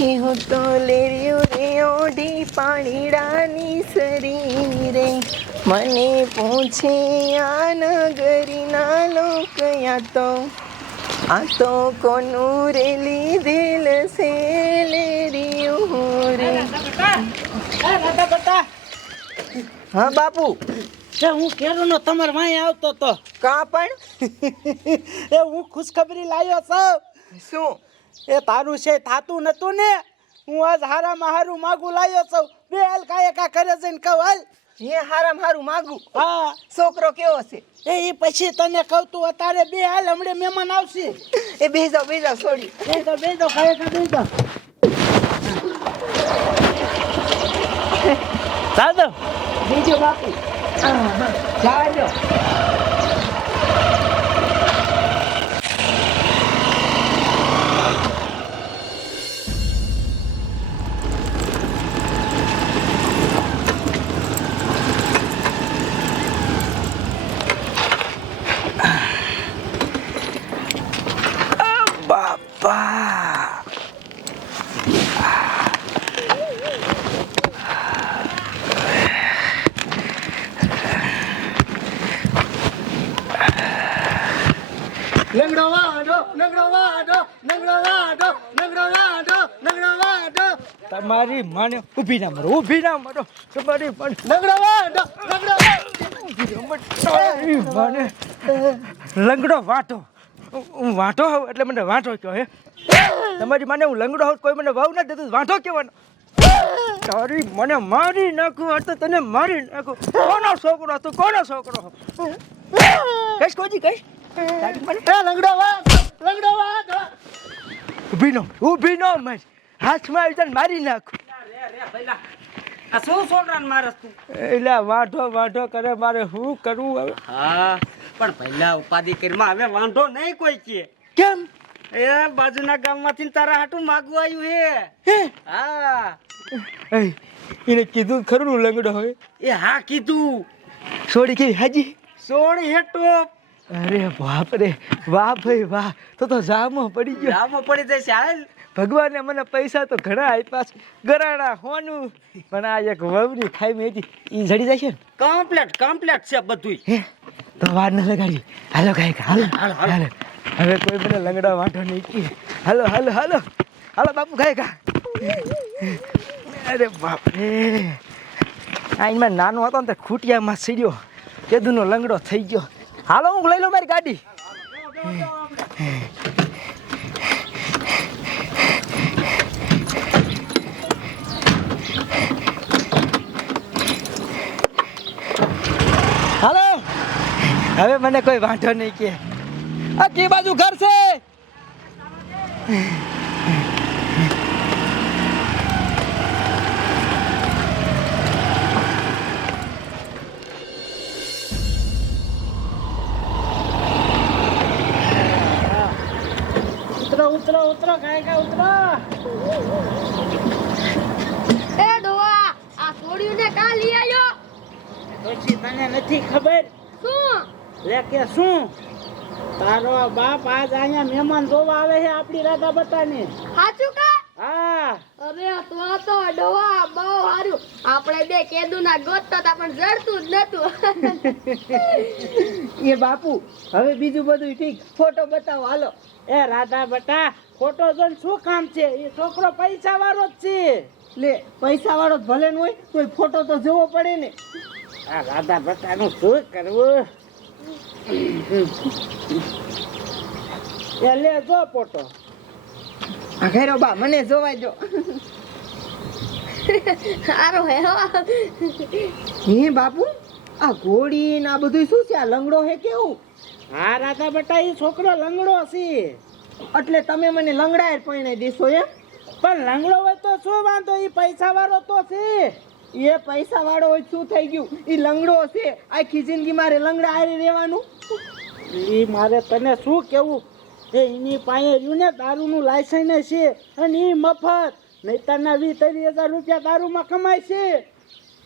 હું તો લેર્યું રે ઓઢી પાણીડાની શરીરે મને પૂછે આ નગરીના લોકો આ તો કોનું રે લીધેલ છે લેર્યું રે. હા બાપુ, હું કેરોનો તમાર વાંહે આવતો તો કા પણ એ હું ખુશખબરી લાવ્યો છું. શું? એ તારું છે થાતું નતું ને, હું આજ હારામાં હારું માગું લાવ્યો છું. બે હાલ કાંઈ કા કરે જઈને કહું હાલ. હે હારામ હારું માગું? હા, છોકરો કેવો છે? એ પછી તને કહું તું અત્યારે બે હાલ, હમણાં મહેમાન આવશે. એ બેજાવ છોડી બે દો કાંઈ કા બે દો દાદો બીજો બાપુ. જાજો. બાપા લંગડો વાડો, લંગડો વાડો, લંગડો વાડો, લંગડો વાડો, લંગડો વાડો. તમારી માને ઊભી ના મરો તમારી માને લંગડો વાડો, લંગડો તારી માને લંગડો વાટો. હું વાંટો હોઉં એટલે મને વાંટો કહો હે. તમારી માને હું લંગડો હોઉં, કોઈ મને વાવ ના દેતું, વાંટો કહેવાનો. તારી મને મારી નાખું, આ તો તને મારી નાખું. કોનો છોકરો તું, કોનો છોકરો? કઈશ કોજી કઈશ. લંગડો વાડો, લંગડો વાડો. ઊભી નો મારી હાથમાં આવી તને મારી નાખું. આ શું છોકરાને મારસ તું? એટલે વાંઢો કરે, મારે શું કરવું હવે? હા, પણ પહેલા ઉપાધિ કરીમાં હવે વાંધો નહીં કોઈ કે. કેમ? એ બાજુના ગામમાંથી તારા હાટું માગવું આવ્યું હે? હા, એને કીધું ખરું નું લંગડો હોય? એ હા કીધું. છોડી કે હાજી? સોળી હેટો અરે બાપ રે, વાહ ભાઈ વાહ, તો જામો પડી ગયો. રામો પડી જશે હાલ. ભગવાને મને પૈસા તો ઘણા આપ્યા છે, ગરાણા હોનું, પણ આ એક વહુની ખાઈ હતી ઈ જડી જશે ને. કમ્પ્લેટ છે બધું. હે તો વાર ન લગાડી, હાલો કાંઈક હાલો હાલો. હવે કોઈ મને લંગડા વાંઢો નહીં કી. હાલો હાલો હાલો હાલો બાપુ કાંઈક. અરે બાપ રે, આઈમાં નાનો હતો ને તો ખૂટિયામાં સીડ્યો, કેદુનો લંગડો થઈ ગયો. હાલો હું લઈ લો મારી ગાડી. હાલો, હવે મને કોઈ વાંધો નહીં કે. આ કે બાજુ ઘર છે? ઉતરો કાંઈ ઉતરો. એ ડોવા, આ છોડ્યું ને કા લઈ આવ્યો? પછી તને નથી ખબર? શું? લે કે શું? તારો બાપ આજ અહીંયા મહેમાન જોવા આવે છે આપણી રાધા બતાને. સાચું કા? હા. અરે તો ડોવા બહુ સારું. આપણે બે કેદુના ગોતતા તા પણ જડતું જ નતું. એ બાપુ, હવે બીજું બધું ઠીક, ફોટો બતાવો હાલો. એ રાધા બટા, ફોટો જોઈને શું કામ છે? એ છોકરો પૈસા વાળો જ છે. લે, પૈસા વાળો જ ભલે ન હોય તો ફોટો તો જોવો પડે ને. આ રાધા બટા નું શું કરવું? એ લે જો ફોટો. આ ઘેરો બા, મને જોવાય જો. સારો હે હો. હે બાપુ, આ ઘોડી ને આ બધું શું છે? આ લંગડો હે કેવું? હા રાધા બટા, એ છોકરો લંગડો છે. એટલે તમે મને લંગડા પરણાઈ દેશો એમ? પણ લંગડો હોય તો શું વાંધો, એ પૈસા વાળો તો છે. એ પૈસા વાળો હોય શું થઈ ગયું? એ લંગડો છે, આખી જિંદગી મારે લંગડા હારે રહેવાનું? એ મારે તને શું કેવું, એની પાસે રહ્યું ને દારૂનું લાયસન્સ છે, અને એ મફત નહીતરના 20-30 હજાર રૂપિયા દારૂમાં કમાય છે.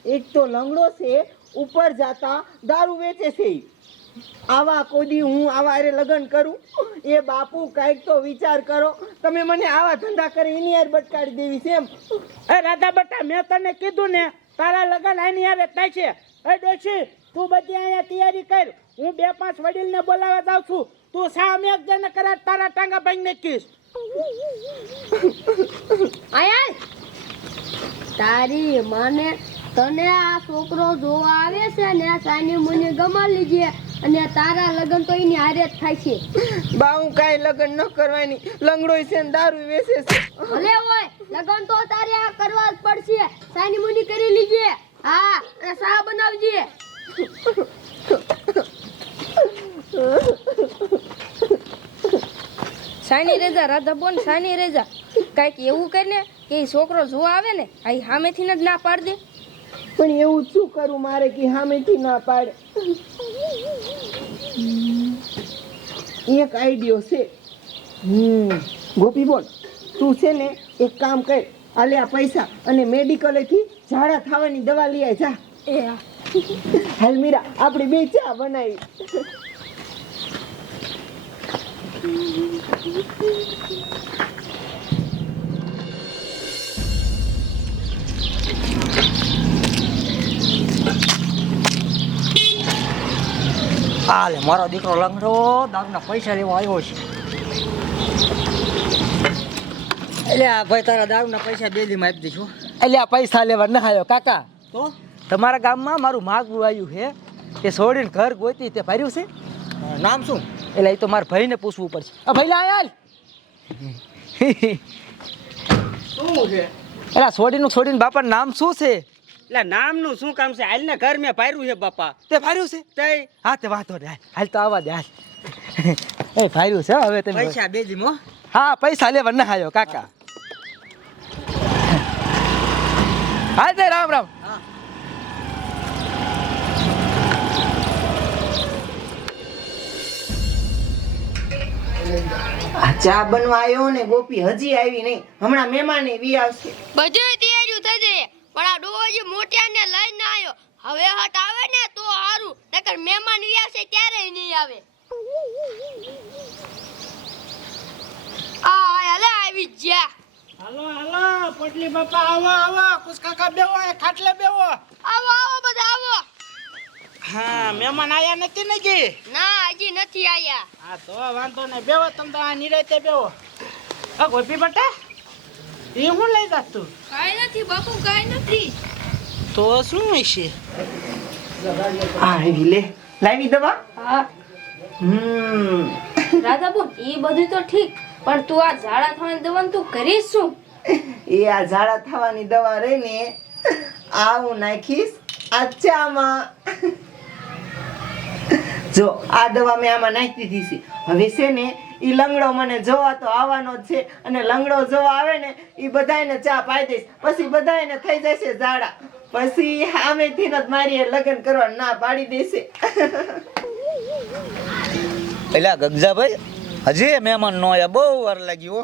એક તો લંગડો છે, ઉપર જાતા દારૂ વેચે છે. આવા કોદી હું આવા અરે લગ્ન કરું? એ બાપુ કાંઈક તો વિચાર કરો. તમે મને આવા ધંધા કરી એની યાર બટકાડી દેવી છે એમ? એ રાધા બેટા મેં તને કીધું ને તારા લગન આની હારે થાય છે. એ ડોશી તું બધી અહીંયા તૈયારી કર, હું 2-5 વડીલને બોલાવવા જાઉં છું. તું સામ એક જણ કરા તારા ટાંગા ભાંગી નાખીશ. આયા તારી માને તને આ છોકરો જોવા આવે છે ને સાની મુની ગમા લીજે અને તારા લગન તો એની હારે જ થાય છે. બા હું કાંઈ લગ્ન ન કરવાની, લંગડો છે ને દારૂ વેચે છે. ભલે હોય લગન તો તારે આ કરવા જ પડશે. સાની મુની કરી લીજે. હા અને સા બનાવજે. સાની રેજા રાધા બોન સાની રેજા કાંઈક એવું કરીને કે ઈ છોકરો જોવા આવે ને આ સામેથી જ ના પાડ દે. પણ એવું શું કરું મારે કે સામેથી ના પાડે? એક આઈડિયો છે. ગોપી બોલ તું છે ને એક કામ કર, આલે આ પૈસા અને મેડિકલેથી ઝાડા થવાની દવા લઈ આય જા. એ હા હાલ મીરા આપણે બે ચા બનાવી. હાલે મારો દીકરો લંગડો દારૂના પૈસા લેવા આવ્યો છે. એટલે આ ભાઈ તારા દારૂના પૈસા બેલીમાં આપી દઈશું. એટલે આ પૈસા લેવા ન આવ્યો કાકા. તો તમારા ગામમાં મારું માગવું આવ્યું છે કે છોડીને ઘર ગોતી તે ભર્યું છે. નામ શું? એટલે એ તો મારા ભાઈને પૂછવું પડશે. ભાઈ લા હાલ. શું છે? એટલે છોડીને બાપાનું નામ શું છે? એટલે નામનું શું કામ છે? હાલને ઘર મેં પાર્યું છે બાપા. તે ભર્યું છે? તઈ હા તે વાંધો નહીં. હાલ તો આવવા દે હાલ. એ ભર્યું છે હવે તમે. પૈસા બેલીમાં. હા પૈસા લેવા ન આવ્યો કાકા. હાલ તે રામ રામ. આ ચા બનવા આવ્યો ને ગોપી હજી આવી નહીં, હમણાં મહેમાન વી આવશે. બધું તૈયારી થઈ જાય પણ આ ડોજી મોટિયાને લઈને આવ્યો. હવે હટ આવે ને તો સારું, નકર મહેમાન વી આવશે ત્યારે નહીં આવે. આ હાલે આવી જા. હાલો હાલો પટલી બાપા આવો આવો કુસ કાકા બેવો એ ખાટલે બેવો. આવો આવો બધા આવો. હા મહેમાન આયા નથી ને જી? ના હજી નથી આયા. હા તો વાંધો નહીં બેવો તમે તો આ નિરાતે બેવો. આ ગોપી બટા એ હું લઈ જાત તું? કાંઈ નથી બાપુ કાંઈ નથી. તો શું હશે? આવી લે લાવી દવા. હા રાધા બોન એ બધું તો ઠીક પણ તું આ ઝાડા થવાની દવાનું તું કરીશ શું? એ આ ઝાડા થવાની દવા રહીને આ હું નાખીશ આ ચામાં. જો આ દવા મેં આમાં નાખી દીધી છે. હવે છે ને ઈ લંગડો મને જોવા તો આવવાનો જ છે અને લંગડો જોવા આવે ને ઈ બધાયને ચા પાઈ દઈશ. પછી બધાયને થઈ જશે ઝાડા. પછી સામેથી જ મારી એ લગ્ન કરવા ના પાડી દેશે. પેલા ગગજાભાઈ હજી મહેમાન નો આયા, બહુ વાર લાગી હો.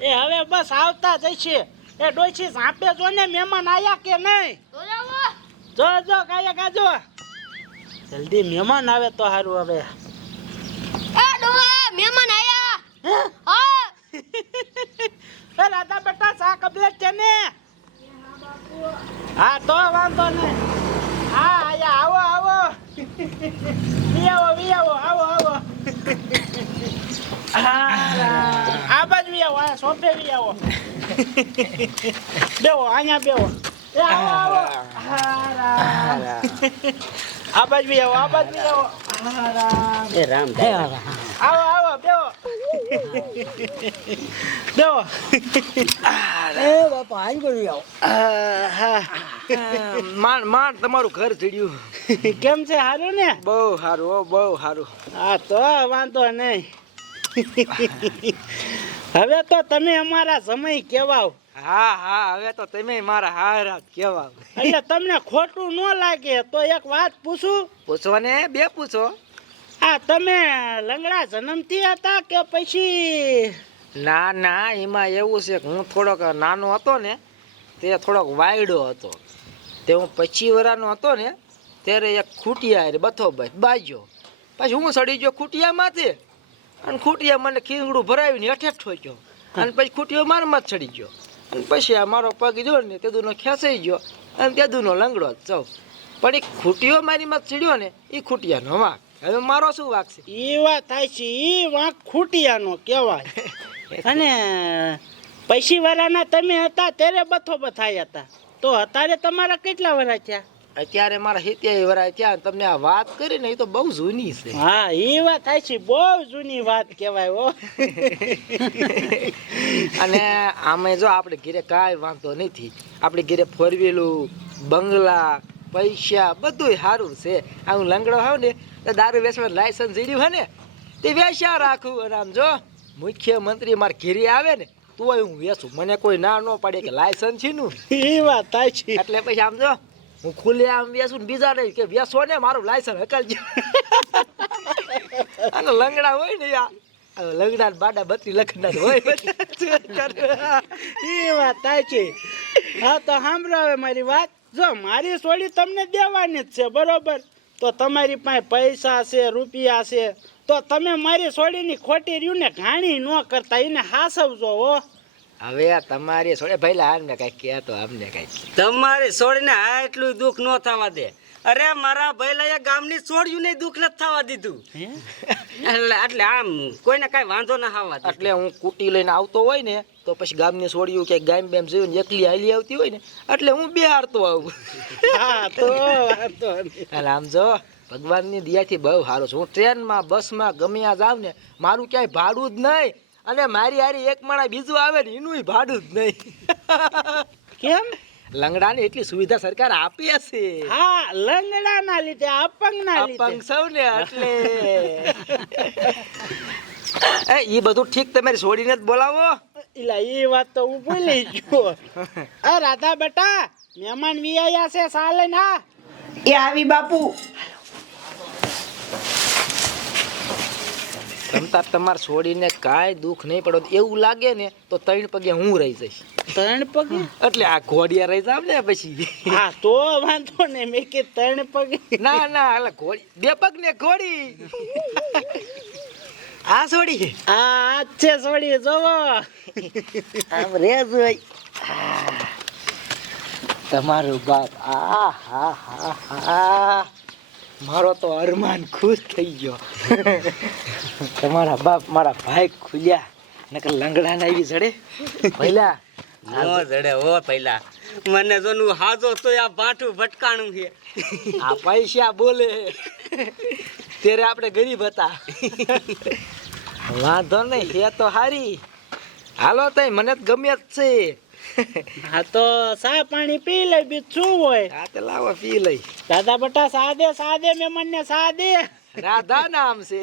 એ હવે બસ આવતા જ છે. એ ડોશી ઝાંપે જો ને મહેમાન આયા કે નહીં. જો જો કાયા કાજો જલ્દી મહેમાન આવે તો સારું. હવે આ ડોહા મહેમાન આયા. હા એ રાધા બેટા સા કબલે છે ને? હા તો વાંધો નહીં. હા આયા આવો આવો. વી આવો આવો આવો. આ બાજુ વી આવો, આ સોફે વી આવો. બેવો અહીંયા બેવો. એ આવો આવો. આ બાજુ વી આવો, આ બાજુ વી આવો. એ રામ આવો આવો બેવો. બેવો. એ બાપા આઈ ગયો. માર તમારું ઘર ચડ્યું. કેમ છે? સારું ને? બહુ સારું હો, બહુ સારું. હા તો વાંધો નહીં. હવે તો તમે અમારા સમય કેવાવ. હા હા હવે તો તમે મારા હારા કેવા. એટલે તમને ખોટું ન લાગે તો એક વાત પૂછું? પૂછો ને, બે પૂછો. આ તમે લંગડા જન્મથી હતા કે પછી? ના ના એમાં એવું છે કે હું થોડોક નાનો હતો ને તે થોડોક વાયડો હતો. તે હું 25 વર્ષનો હતો ને ત્યારે એક ખૂટિયા બથો બાજ્યો. પછી હું સડી ગયો ખૂટિયામાંથી અને ખૂટિયા મને ખીંગડું ભરાવીને હેઠે ઠોક્યો અને પછી ખૂટિયો મારમાં જ ચડી ગયો અને પછી આ મારો પગ જો ને તેદુનો ખેંચાઈ ગયો અને તેદુનો લંગડો જ ચૌ પણ એ ખૂટિયો મારીમાં ચડ્યો ને એ ખૂટિયાનો વાંક હવે મારો શું વાંક છે ઈ વાત થાય છે ઈ વાંક ખૂટિયાનો કહેવાય અને પૈસી વાળાના તમે હતા ત્યારે બથો બથાયા હતા તો અત્યારે તમારા કેટલા વર્ષ થયા અત્યારે મારા 70 વરાય ત્યાં તમને આ વાત કરી ને એ તો બહુ જૂની છે હા ઈ વાત થાય છે બહુ જૂની વાત કહેવાય હો અને આમે જો આપણે ઘરે કાંઈ વાંધો નથી આપણે ઘરે ફોર વ્હીલું બંગલા પૈસા બધું સારું છે આ હું લંગડો હોઉં ને તો દારૂ વેચવાનું લાયસન્સ જીડ્યું હોય ને તે વેચ્યા રાખું અને આમ જો મુખ્યમંત્રી મારા ઘેરે આવે ને તોય હું વેચું મને કોઈ ના ન પાડે કે લાયસન્સ છે નું ઈ વાત થાય છે એટલે પછી આમ જો હું ખુલ્લે આમ વેચું ને બીજા નહીં કે વેચો ને મારું લાયસન્સ હકાલજો અને લંગડા હોય ને યાર લંગડા બાડા બત્રી લખના હોય ઈ વાત થાય છે હા તો સાંભળો હવે મારી વાત જો મારી સોડી તમને દેવાની જ છે બરોબર તો તમારી પાસે પૈસા છે રૂપિયા છે તો તમે મારી સોડીની ખોટી રહ્યું ને ઘાણી ન કરતા એને હાસવજો હો હવે આ તમારી સોડે ભાઈલા આમને કઈ કહેતો અમને કઈ તમારે છોડીને આ એટલું દુઃખ ન થવા દે અરે મારા ભાઈલા ગામની છોડ્યું નહીં દુઃખ નથી થવા દીધું એટલે આમ કોઈને કઈ વાંધો ના આવવા દે એટલે હું કુટી લઈને આવતો હોય ને તો પછી ગામની સોડિયું કે ગામ બેમ જોઈને એકલી હાલી આવતી હોય ને એટલે હું બિહારતો આવું હા તો વાંધો નહીં. અને આમ જો ભગવાનની દયાથી બહુ સારું છે હું ટ્રેનમાં બસમાં ગમે ત્યાં જાઉં ને મારું ક્યાંય ભાડું જ નહીં અને મારી હારી એક માણા બીજું આવે ને એનું ભાડું જ નહીં કેમ લંગડાને એટલી સુવિધા સરકાર આપી હશે હા લંગડા ના લીધે અપંગ ના લીધે અપંગ સૌ ને એટલે એ બધું ઠીક તમારી છોડીને જ બોલાવો ઇલા એ વાત તો હું ભૂલી ગયો આ રાધા બેટા મહેમાન વિયાયા છે સાલે ના એ આવી બાપુ તમતાર તમારે છોડીને કાંઈ દુઃખ નહીં પડો એવું લાગે ને તો 3 પગે હું રહી જઈશ 3 પગે એટલે આ ઘોડિયા રહી જાવ ને પછી હા તો વાંધો ને મેં કે 3 પગે ના ના એટલે ઘોડી 2 પગ ને ઘોડી આ છોડી આ છે સોડી જોવો આમ રે જોઈ તમારું બાપ આ હા હા હા મારો તો અરમાન ખુશ થઈ ગયો તમારા બાપ મારા ભાઈ ખુલ્યા નકર લંગડા ના આવી જડે પહેલા નો જડે હો પહેલા મને જો નું હાજો તો આ ભાઠું ભટકાણું છે આ પૈસા બોલે ત્યારે આપણે ગરીબ હતા વાંધો નહીં હે તો હારી હાલો તઈ મને જ ગમે જ છે હા તો સા પાણી પી લે બીજું શું હોય આ તે લાવો પી લઈ દાદા બેટા સાદે સાદે મહેમાન ને સાદે રાધા નામ છે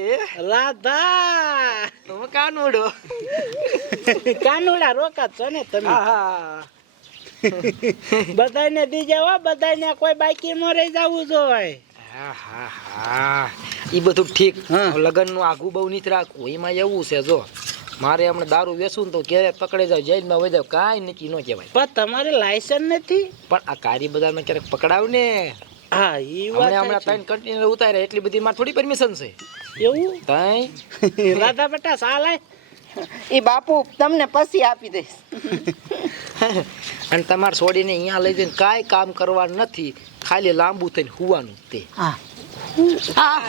રાધા તમે કાનુડો કાનુડા રોકા છો ને તમે આહા બધાને દીજે હો બધાને કોઈ બાકી ન રહી જવું જોઈએ હા હા હા ઈ બધું ઠીક લગન નું આઘું બહુ નથી રાખવું એમાં એવું છે જો મારે હમણાં દારૂ વેચું ને તો ક્યારે પકડી જાવ જેલમાં વહી જાવ કાંઈ નક્કી ન કહેવાય પણ તમારે લાયસન્સ નથી પણ આ કારી બજારમાં ક્યારેક પકડાવ ને હા ઈ વાત હમણાં 3 કન્ટેનર ઉતારે એટલી બધી મારે થોડી પરમિશન છે એવું તઈ રાધા બેટા સાલે એ બાપુ તમને પછી આપી દઈશ અને તમારે છોડીને અહીંયા લઈ જઈને કાંઈ કામ કરવાનું નથી ખાલી લાંબુ થઈને હુવાનું જ તે હા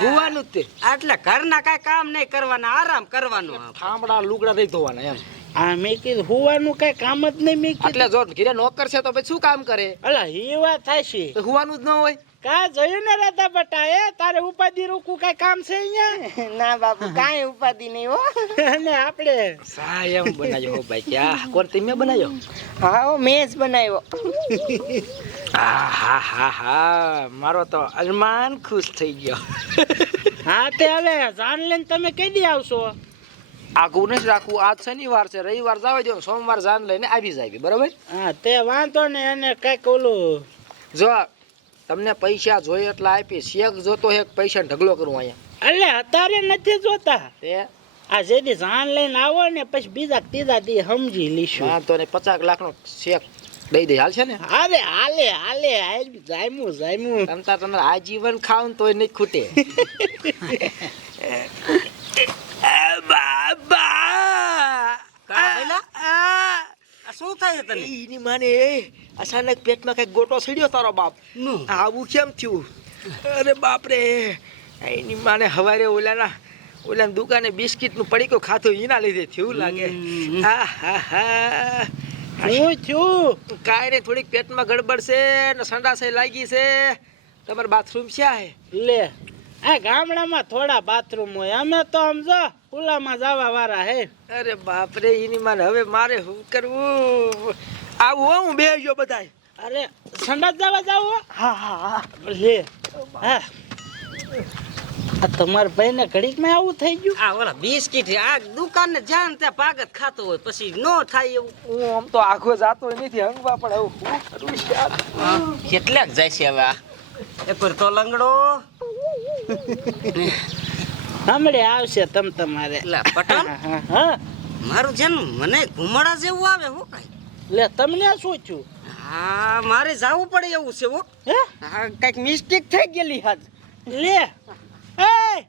હુવાનું જ તે એટલે ઘરના કાંઈ કામ નહીં કરવાના આરામ કરવાનો ઠામડા લુગડા નહીં ધોવાના એમ આ મેં કીધું હોવાનું કઈ કામ જ નહીં મેં કીધું એટલે જો ઘરે નોકર છે તો પછી શું કામ કરે અલા ઈ વાત થાય છે તો હુવાનું જ ન હોય કા જોયું ને રાધા બેટા એ તારે ઉપાધિ રોકવું કઈ કામ છે અહીંયા ના બાપુ કાંઈ ઉપાધિ નહીં હો અને આપણે સાયમ બનાવ્યો હો ભાઈ ક્યાં કોણ તમે બનાવ્યો હા હો મેં જ બનાવ્યો હા હા હા હા મારો તો અરમાન ખુશ થઈ ગયો હા તે હવે જાન લઈને તમે કઈ દી આવશો આગું નથી રાખવું આજ શનિવાર છે રવિવાર જવા દો સોમવાર જાન લઈને આવી જાય બરાબર હા તે વાંધો ને એને કઈક ઓલું જો તમને પૈસા જોઈએ એટલા આપી શેક જોતો હે પૈસા ઢગલો કરું અહીંયા એટલે અત્યારે નથી જોતા તે આ જેથી જાન લઈને આવો ને પછી બીજા ત્રીજા દી સમજી લઈશું વાંધો ને 50 લાખનો શેક દઈ દે હાલ છે ને અરે હાલે હાલે હાલ જાયમું જાયમું તમ તાર તમારે આજીવન ખાવ ને તોય નહીં ખૂટે કા ભઈલા? આ શું થાય છે તને એની માને અચાનક પેટમાં કઈ ગોટો સડ્યો તારો બાપ નું આવું કેમ થયું અરે બાપ રે એની માને હવારે ઓલાના દુકાને બિસ્કિટનું પડીકો ખાતું એના લીધે થયું લાગે હા હા હા શું થયું કાંઈ ને થોડીક પેટમાં ગડબડ છે ને સંડાસે લાગી છે તમારે બાથરૂમ ક્યાં હે લે આ ગામડામાં થોડા બાથરૂમ હોય અમે તો સમજો ખુલ્લામાં જવા વાળા હે અરે બાપ રે એની માને હવે મારે શું કરવું આવું હો હું બે ગયો બધાય અરે સંડાસ જવા જાવ હા હા હા લે હા આ તમારા ભાઈને ઘડીકમાં આવું થઈ ગયું આ ઓલા બિસ્કિટ આ દુકાને જ્યાં ને ત્યાં પાગત ખાતો હોય પછી નો થાય એવું હું આમ તો આખો જાતો નથી હંગવા પણ હવે શું કરું યાર કેટલાક જાય છે હવે આ એક વાર તો લંગડો હમણે આવશે તમારે એટલે પટલ હા હા મારું જેમ મને ઘુમડા જેવું આવે હો કાઈ લે તમને શું થયું હા મારે જાવું પડે એવું છે હો હે હા કઈક મિસ્ટેક થઈ ગયેલી હાજ લે એ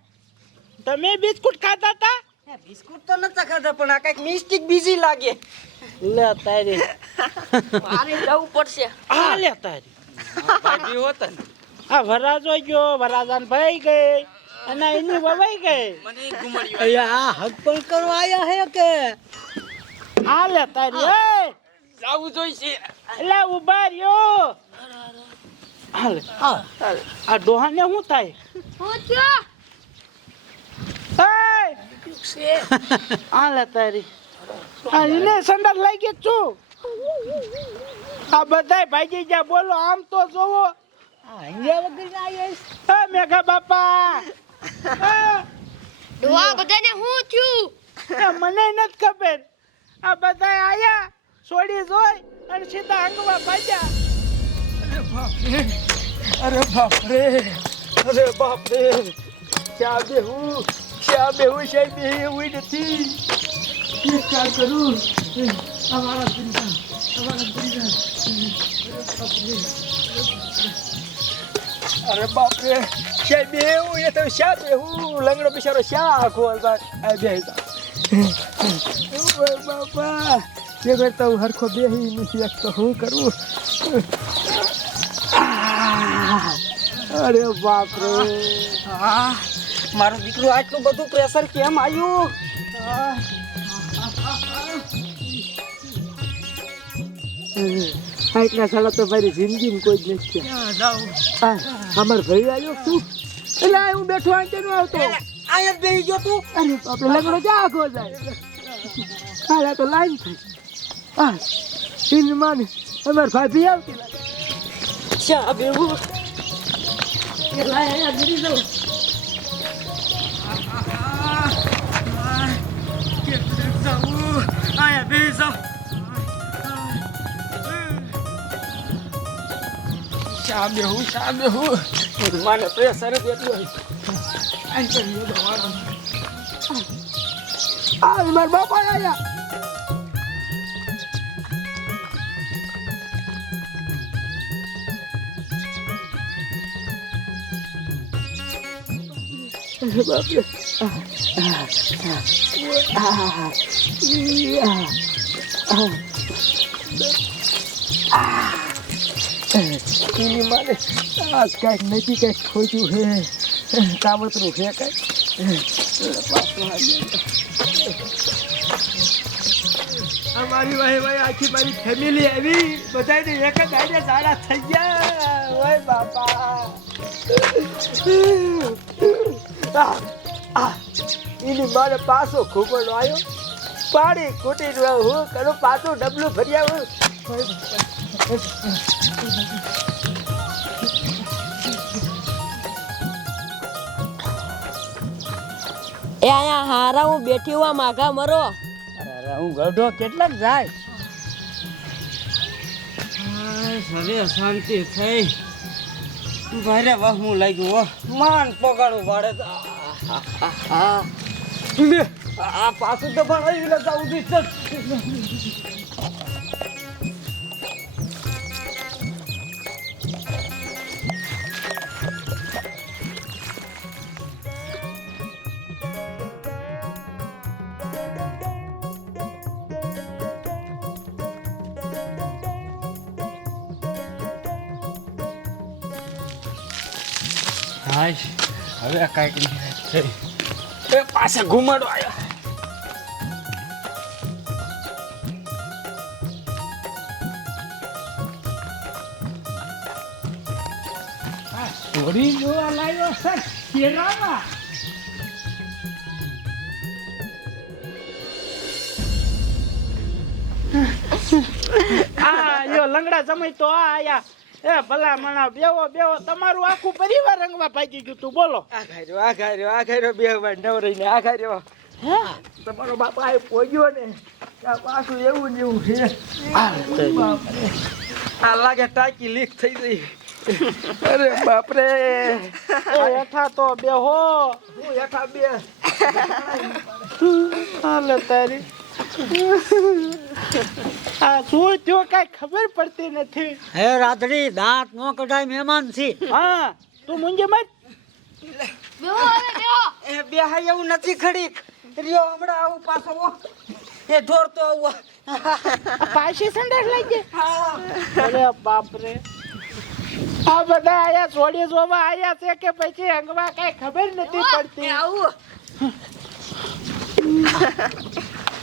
તમે બિસ્કુટ ખાતા હતા બિસ્કુટ તો નતા ખાધા પણ આ કઈક મિસ્ટેક બીજી લાગે લે તારી મારે જવું પડશે આ લે તારી ભાઈ હોત ને આ વરાજો ગયો વરાજાન ભાઈ ગઈ અને એની વવાઈ ગઈ મને ઘુમડ્યું અયા હક પણ કરવા આયા હે કે આ લે તારી એ જાવું જોઈશે એટલે ઉભા રહ્યો હાલે આ ડોહાને શું થાય હું થયો એ હાલે તારી આ એને સંડાસ લાગી છું આ બધાય ભાગી ગયા બોલો આમ તો જોવો અહીંયા વગર આયા એ મેઘા બાપા ડોહા બધાને હું થયું એ મને નથી ખબર આ બધાય આયા છોડી જોઈ અને સીધા હંગવા ભાગ્યા અરે બાપ રે ક્યાં બેહું શાયદ એવું નથી ક્યાં કરું અરે બાપ રે શાયદ બેહું એ તો શા બેહું લંગડો બિચારો શા આખો આ બે બાપા જે કરતા હું હરખો બેહી નથી એક તો હું કરું અરે બાપ રે હા મારું દીકરું આટલું બધું પ્રેશર કેમ આવ્યું આટલા સાલા તો મારી જિંદગીમાં કોઈ જ નથી થયા અમાર ભાઈ આવ્યો શું એટલે હું બેઠો આ કેનો આવતો આયા જ બેહી ગયો તું અરે આપણે લગડો જા આખો જાય હાલા તો લાઈન થઈ હા ઇન માને અમાર ભાભી આવતી ચા બેવું શા બેહું માને પ્રેશર જ એટલું આ મારા બાપા આયા બાપરે એની માને આજ કાંઈક નથી કાંઈક ખોજ્યું હે કાવતરું છે કાંઈક અમારી ભાઈ આખી મારી ફેમિલી આવી બધાને એક જ આઈને સારા થઈ ગયા ઓય બાપા એની મારે પાછો ખોબડો આવ્યો પાણી ખૂટી હું કરું પાછું ડબલું ભરી આવું એ અહીંયા હારા હું બેઠી હું માઘા મરો અરે હું ગઢો કેટલાક જાય હવે શાંતિ થઈ ભારે વહમું લાગ્યું હો માન પગાડું વાળે આ પાછું તો પણ આવી જવું હાશ હવે કાંઈક નહીં એ પાછા ઘુમાડો આવ્યો થોડી જોવા લાવ્યો સર કેરામાં આ યો લંગડા જમાઈ તો આ આયા એ ભલા મણા બેવો તમારું આખું પરિવાર રંગવા ભાગી ગયું તું બોલો આ ખાઈ બે વાર નવરીને આ ખાઈ હે તમારો બાપા આ પોગ્યો ને આ પાછું એવું ને એવું છે આ લાગે ટાંકી લીક થઈ ગઈ અરે બાપરે એ હેઠા તો બેહો હું હેઠા બે હાલે તારી આ શું થયો કાંઈ ખબર પડતી નથી હે રાધડી દાંત નો કઢાય મહેમાન છે હા તું મુંજે મત બેહો હવે બેહો એ બે હાય એવું નથી ખડી રહ્યો હમણાં આવું પાછો એ ઢોરતો આવું પાછી સંડાસ લઈ ગઈ અરે બાપરે આ બધા આયા છોડી જોવા આયા છે કે પછી અંગવા કઈ ખબર નથી પડતી આવું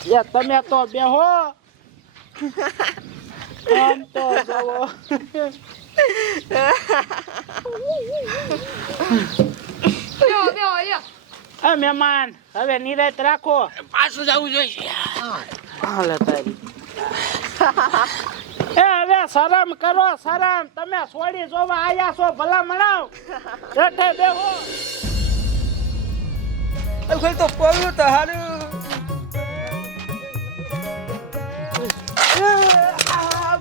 યા તમે તો બેહો આમ તો જોવો બેહો લ્યો આ મહેમાન હવે નિરાત રાખો પાછું જવું જોઈએ હાલે તારી એ હવે શરમ કરો શરમ તમે છોડી જોવા આયા છો ભલા મણાવ બેઠે બેહો કોઈ તો પોગ્યું તો હારું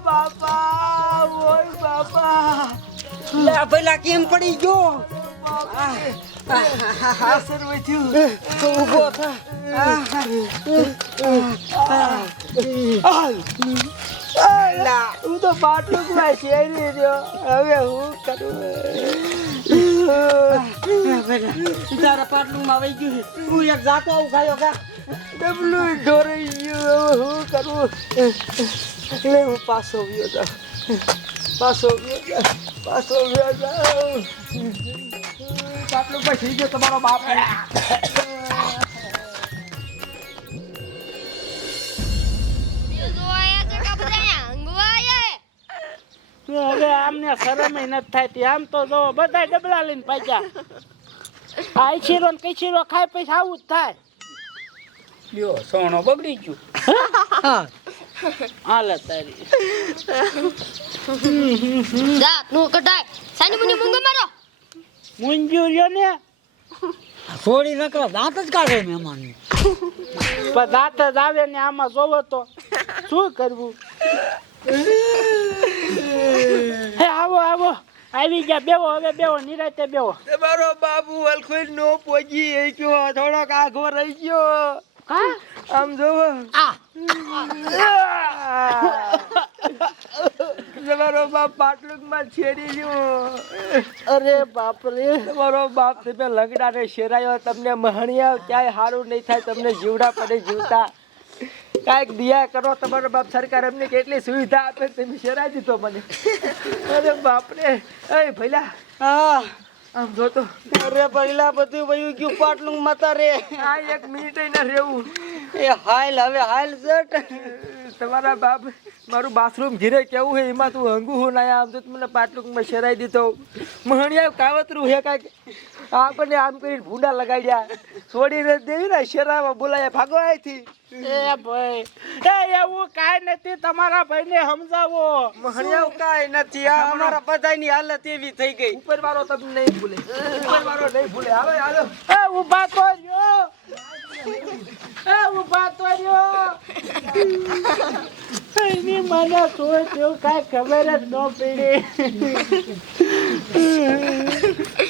બાપા ઓય બાપા લે પેલા કેમ પડી ગયો અસર વધ્યું ઊભો થા હું તો પાટલું માં શેરી રહ્યો હવે હું કરું તારા પાટલું માં વહી ગયું તું એક જાતો આવું ખાયો કા ડબલું ઢોરાઈ ગયું હવે હું કરું એટલે હું પાછો વ્યો જાઉં પાટલું માં થઈ ગયો તમારો બાપ હવે આમને શરમ નથી થતી આમ તો જો બધા ડબલા લઈને પાછા આ શીરો ને કઈ શીરો ખાય પછી આવું જ થાય લ્યો સોનો બગડી ગયું હાલે તારી દાંત નો કઢાય સાની મુની મૂંગો મારો મુંજ્યું રહ્યો ને છોડી નકરા દાંત જ કાઢે મહેમાન પણ દાંત જ આવે ને આમાં જોવો તો શું કરવું હે આવો આવી ગયા બેવો હવે બેવો નિરાતે બેવો તમારો બાબુ અલખોઈ નો પોજી ગયો થોડોક આઘો રહી ગયો હા આમ જોવો તમારો બાપ પાટલુક માં છેડી ગયો અરે બાપરે તમારો બાપ તમે લંગડાને શેરાયો તમને મહણિયા ક્યાંય સારું નહીં થાય તમને જીવડા પડે જીવતા કાંઈક દિયા કરો તમારો બાપ સરકાર અમને કેટલી સુવિધા આપે તમે શેરાઈ દીધો મને અરે બાપરે એ ભઈલા આમ જોતો અરે પહેલા બધું વયું ગયું પાટલું માતા રે આ 1 મિનિટ ના રહેવું એ હાલ હવે હાલ જટ તમારા બાપ મારું બાથરૂમ ઘીરે કેવું હે એમાં તું હંગુ હું ના આમ તો મને પાટલુકમાં શેરાઈ દીધો મહણિયા કાવતરું હે કાંઈક આપણને આમ કરીને ભૂંડા લગાડ્યા છોડીને દેવી ને શેરામાં બોલાયા ભાગો અહીંથી એ ભાઈ એ એવું કાંઈ નથી તમારા ભાઈને સમજાવો મહણિયા કાંઈ નથી આ અમારા બધાની હાલત એવી થઈ ગઈ ઉપર વાળો તમને નહીં ભૂલે ઉપર વાળો નહીં ભૂલે હાલો એ ઊભા તો રહ્યો એની મને શું થયું કાંઈ ખબર જ ન પડી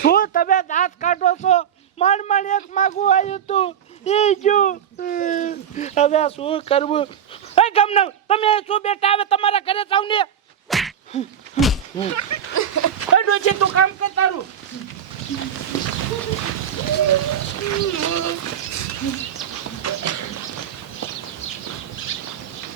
શું તમે દાંત કાઢો છો માંડ એક માગું આવ્યું તું એ જો હવે શું કરવું એ ગમના તમે શું બેટા આવે